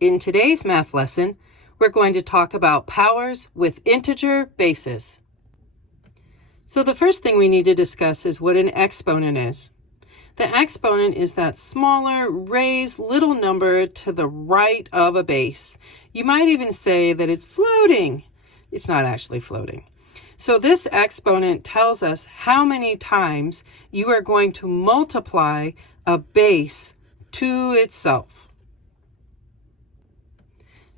In today's math lesson, we're going to talk about powers with integer bases. So the first thing we need to discuss is what an exponent is. The exponent is that smaller, raised little number to the right of a base. You might even say that it's floating. It's not actually floating. So this exponent tells us how many times you are going to multiply a base to itself.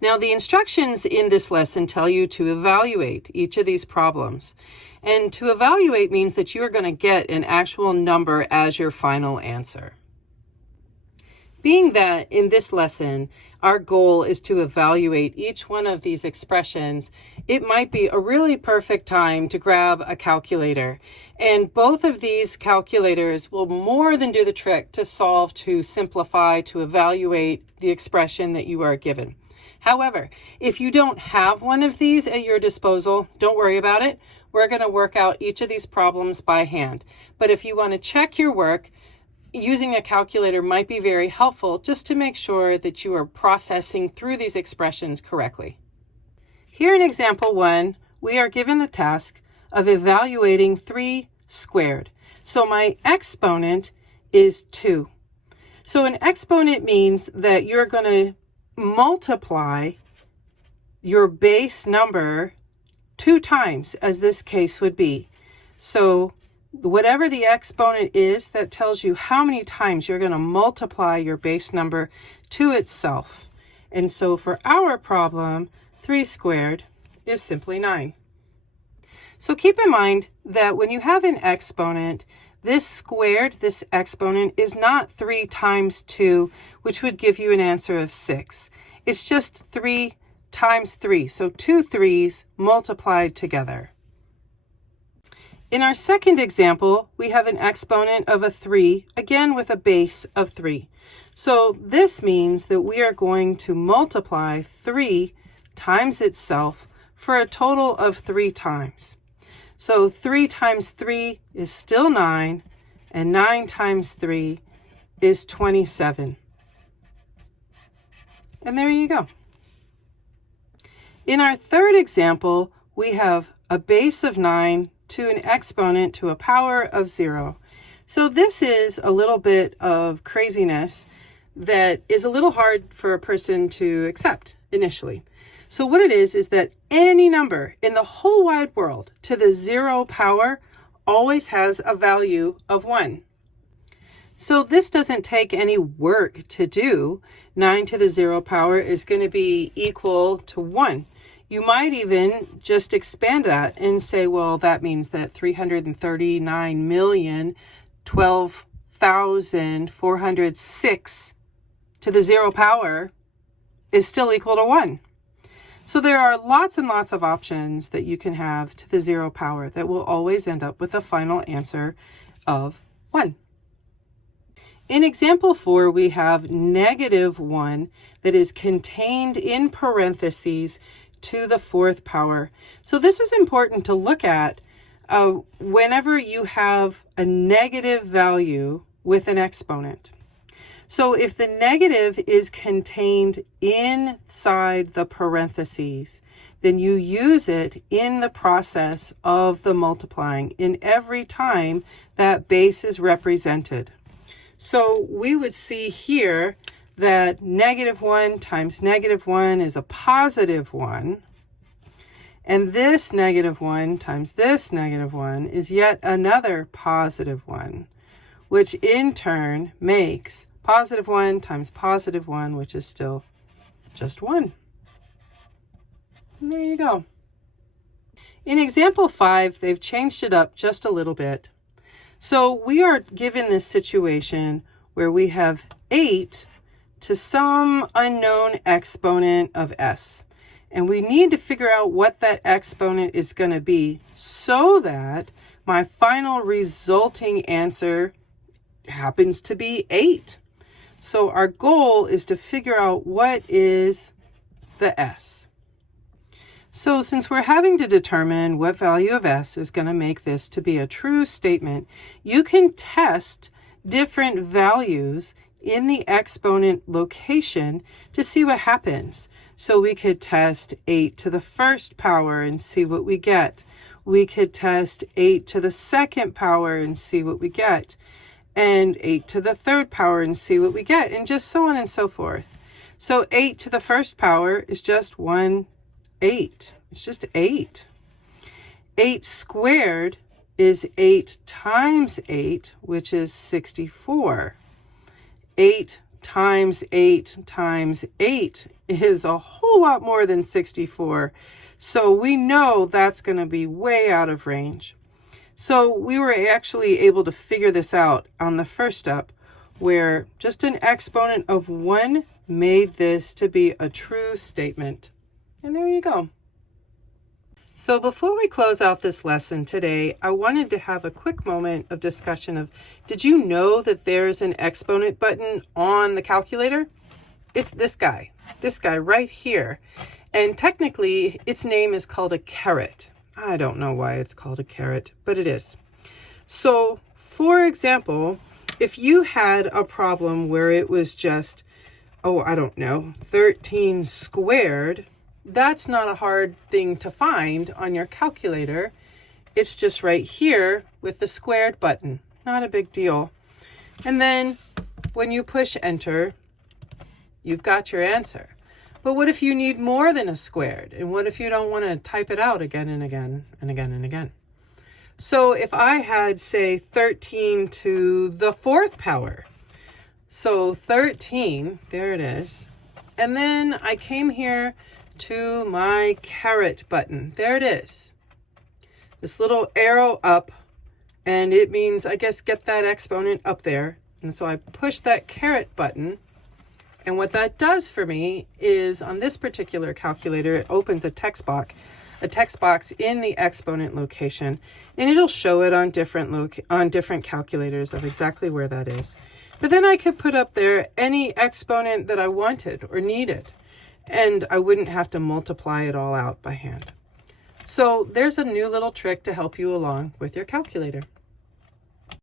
Now, the instructions in this lesson tell you to evaluate each of these problems. And to evaluate means that you are going to get an actual number as your final answer. Being that in this lesson, our goal is to evaluate each one of these expressions, it might be a really perfect time to grab a calculator. And both of these calculators will more than do the trick to solve, to simplify, to evaluate the expression that you are given. However, if you don't have one of these at your disposal, don't worry about it. We're going to work out each of these problems by hand. But if you want to check your work, using a calculator might be very helpful just to make sure that you are processing through these expressions correctly. Here in example 1, we are given the task of evaluating 3 squared. So my exponent is 2. So an exponent means that you're going to multiply your base number 2 times, as this case would be. So whatever the exponent is, that tells you how many times you're going to multiply your base number to itself. And so for our problem, 3 squared is simply 9. So keep in mind that when you have an exponent, this squared, this exponent, is not 3 times 2, which would give you an answer of 6. It's just 3 times 3, so 2 3's multiplied together. In our second example, we have an exponent of a 3, again with a base of 3. So this means that we are going to multiply 3 times itself for a total of 3 times. So 3 times 3 is still 9, and 9 times 3 is 27. And there you go. In our third example, we have a base of 9 to an exponent to a power of 0. So this is a little bit of craziness that is a little hard for a person to accept initially. So what it is that any number in the whole wide world to the 0 power always has a value of 1. So this doesn't take any work to do. 9 to the 0 power is going to be equal to 1. You might even just expand that and say, well, that means that 339,012,406 to the 0 power is still equal to 1. So there are lots and lots of options that you can have to the 0 power that will always end up with a final answer of 1. In example 4, we have -1 that is contained in parentheses to the 4th power. So this is important to look at whenever you have a negative value with an exponent. So if the negative is contained inside the parentheses, then you use it in the process of the multiplying in every time that base is represented. So we would see here that -1 times -1 is a positive 1. And this -1 times this -1 is yet another positive 1, which in turn makes +1 times +1, which is still just 1. And there you go. In example 5, they've changed it up just a little bit. So we are given this situation where we have 8 to some unknown exponent of s. And we need to figure out what that exponent is going to be so that my final resulting answer happens to be 8. So our goal is to figure out what is the s. So since we're having to determine what value of s is going to make this to be a true statement, you can test different values in the exponent location to see what happens. So we could test 8 to the first power and see what we get. We could test 8 to the second power and see what we get. And 8 to the third power and see what we get, and just so on and so forth. So 8 to the first power is just 1 8. It's just 8. 8 squared is 8 times 8, which is 64. 8 times 8 times 8 is a whole lot more than 64. So we know that's going to be way out of range. So we were actually able to figure this out on the first step, where just an exponent of 1 made this to be a true statement. And there you go. So before we close out this lesson today, I wanted to have a quick moment of discussion of, did you know that there's an exponent button on the calculator? It's this guy right here. And technically, its name is called a caret. I don't know why it's called a caret, but it is. So, for example, if you had a problem where it was just, 13 squared, that's not a hard thing to find on your calculator. It's just right here with the squared button. Not a big deal. And then when you push enter, you've got your answer. But what if you need more than a squared? And what if you don't want to type it out again and again and again and again? So if I had, say, 13 to the fourth power, so 13, there it is. And then I came here to my caret button. There it is. This little arrow up, and it means, I guess, get that exponent up there. And so I push that caret button. And what that does for me is, on this particular calculator, it opens a text box in the exponent location, and it'll show it on different calculators of exactly where that is. But then I could put up there any exponent that I wanted or needed, and I wouldn't have to multiply it all out by hand. So there's a new little trick to help you along with your calculator.